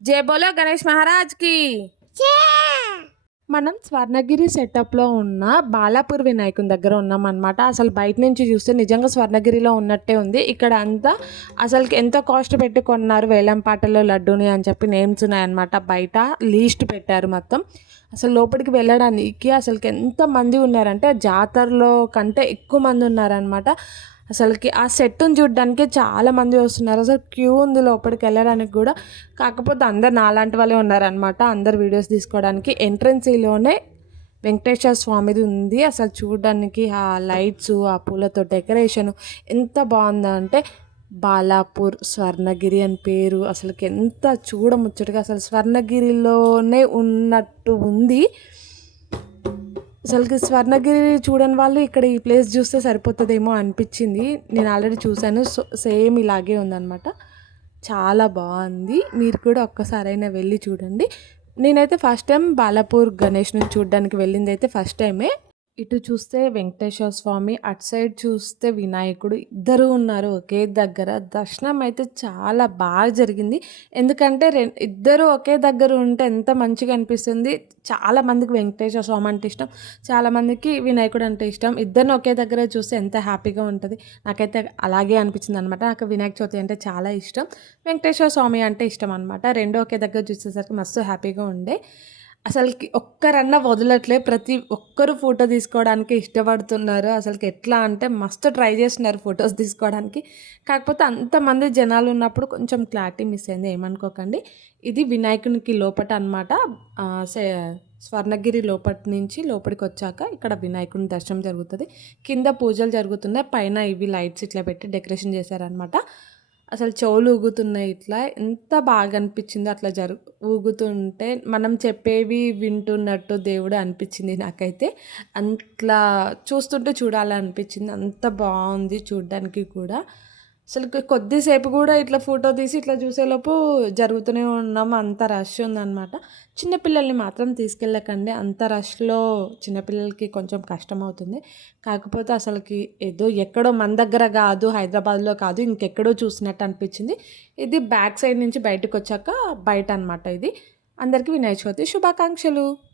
జే బోలో గణేష్ మహారాజ్కి మనం స్వర్ణగిరి సెటప్లో ఉన్న బాలాపూర్ వినాయకుని దగ్గర ఉన్నాం అనమాట అసలు బయట నుంచి చూస్తే నిజంగా స్వర్ణగిరిలో ఉన్నట్టే ఉంది. ఇక్కడ అంతా అసలు ఎంత కాస్ట్ పెట్టి కొన్నారు వేలంపాటలో లడ్డూని అని చెప్పి నేమ్స్ ఉన్నాయన్నమాట. బయట లీస్ట్ పెట్టారు మొత్తం. అసలు లోపలికి వెళ్ళడానికి అసలుకి ఎంత మంది ఉన్నారంటే జాతరలో కంటే ఎక్కువ మంది ఉన్నారనమాట అసలుకి ఆ సెట్ను చూడడానికి చాలామంది వస్తున్నారు. అసలు క్యూ ఉంది లోపలికి వెళ్ళడానికి కూడా. కాకపోతే అందరు నాలాంటి వాళ్ళే ఉన్నారనమాట అందరు వీడియోస్ తీసుకోవడానికి. ఎంట్రన్సీలోనే వెంకటేశ్వర స్వామిది ఉంది. అసలు చూడడానికి ఆ లైట్స్ ఆ పూలతో డెకరేషన్ ఎంత బాగుందంటే బాలాపూర్ స్వర్ణగిరి అని పేరు. అసలుకి ఎంత చూడముచ్చటగా అసలు స్వర్ణగిరిలోనే ఉన్నట్టు ఉంది. అసలుకి స్వర్ణగిరి చూడని వాళ్ళు ఇక్కడ ఈ ప్లేస్ చూస్తే సరిపోతుందేమో అనిపించింది. నేను ఆల్రెడీ చూశాను. సో సేమ్ ఇలాగే ఉందన్నమాట. చాలా బాగుంది. మీరు కూడా ఒక్కసారైనా వెళ్ళి చూడండి. నేనైతే ఫస్ట్ టైం బాలాపూర్ గణేష్ని చూడడానికి వెళ్ళింది అయితే ఫస్ట్ టైమే. ఇటు చూస్తే వెంకటేశ్వర స్వామి అటు సైడ్ చూస్తే వినాయకుడు ఇద్దరు ఉన్నారు ఒకే దగ్గర. దర్శనం అయితే చాలా బాగా జరిగింది. ఎందుకంటే రె ఇద్దరు ఒకే దగ్గర ఉంటే ఎంత మంచిగా అనిపిస్తుంది. చాలా మందికి వెంకటేశ్వర స్వామి అంటే ఇష్టం. చాలా మందికి వినాయకుడు అంటే ఇష్టం. ఇద్దరిని ఒకే దగ్గర చూస్తే ఎంత హ్యాపీగా ఉంటుంది. నాకైతే అలాగే అనిపించింది అనమాట నాకు వినాయక చవితి అంటే చాలా ఇష్టం. వెంకటేశ్వర స్వామి అంటే ఇష్టం అనమాట రెండు ఒకే దగ్గర చూసేసరికి మస్తు హ్యాపీగా ఉండే. అసలుకి ఒక్కరన్నా వదలట్లే. ప్రతి ఒక్కరు ఫోటో తీసుకోవడానికి ఇష్టపడుతున్నారు. అసలుకి ఎట్లా అంటే మస్తు ట్రై చేస్తున్నారు ఫొటోస్ తీసుకోవడానికి. కాకపోతే అంతమంది జనాలు ఉన్నప్పుడు కొంచెం క్లారిటీ మిస్ అయింది. ఏమనుకోకండి. ఇది వినాయకునికి లోపట అనమాట స్వర్ణగిరి లోపటి నుంచి లోపలికి వచ్చాక ఇక్కడ వినాయకుని దర్శనం జరుగుతుంది. కింద పూజలు జరుగుతున్నాయి. పైన ఇవి లైట్స్ ఇట్లా పెట్టి డెకరేషన్ చేశారనమాట అసలు చెవులు ఊగుతున్నాయి ఇట్లా. ఎంత బాగా అనిపించిందో అట్లా జరు ఊగుతుంటే మనం చెప్పేవి వింటున్నట్టు దేవుడు అనిపించింది నాకైతే. అట్లా చూస్తుంటే చూడాలనిపించింది. అంత బాగుంది చూడడానికి కూడా. అసలు కొద్దిసేపు కూడా ఇట్లా ఫోటో తీసి ఇట్లా చూసేలోపు జరుగుతూనే ఉన్నాం. అంత రష్ ఉందన్నమాట. చిన్నపిల్లల్ని మాత్రం తీసుకెళ్ళకండి. అంత రష్లో చిన్నపిల్లలకి కొంచెం కష్టం అవుతుంది కాకపోతే అసలుకి ఏదో ఎక్కడో మన దగ్గర కాదు హైదరాబాద్లో కాదు ఇంకెక్కడో చూసినట్టు అనిపించింది. ఇది బ్యాక్ సైడ్ నుంచి బయటకు వచ్చాక బయట అనమాట ఇది. అందరికీ వినాయక చవితి శుభాకాంక్షలు.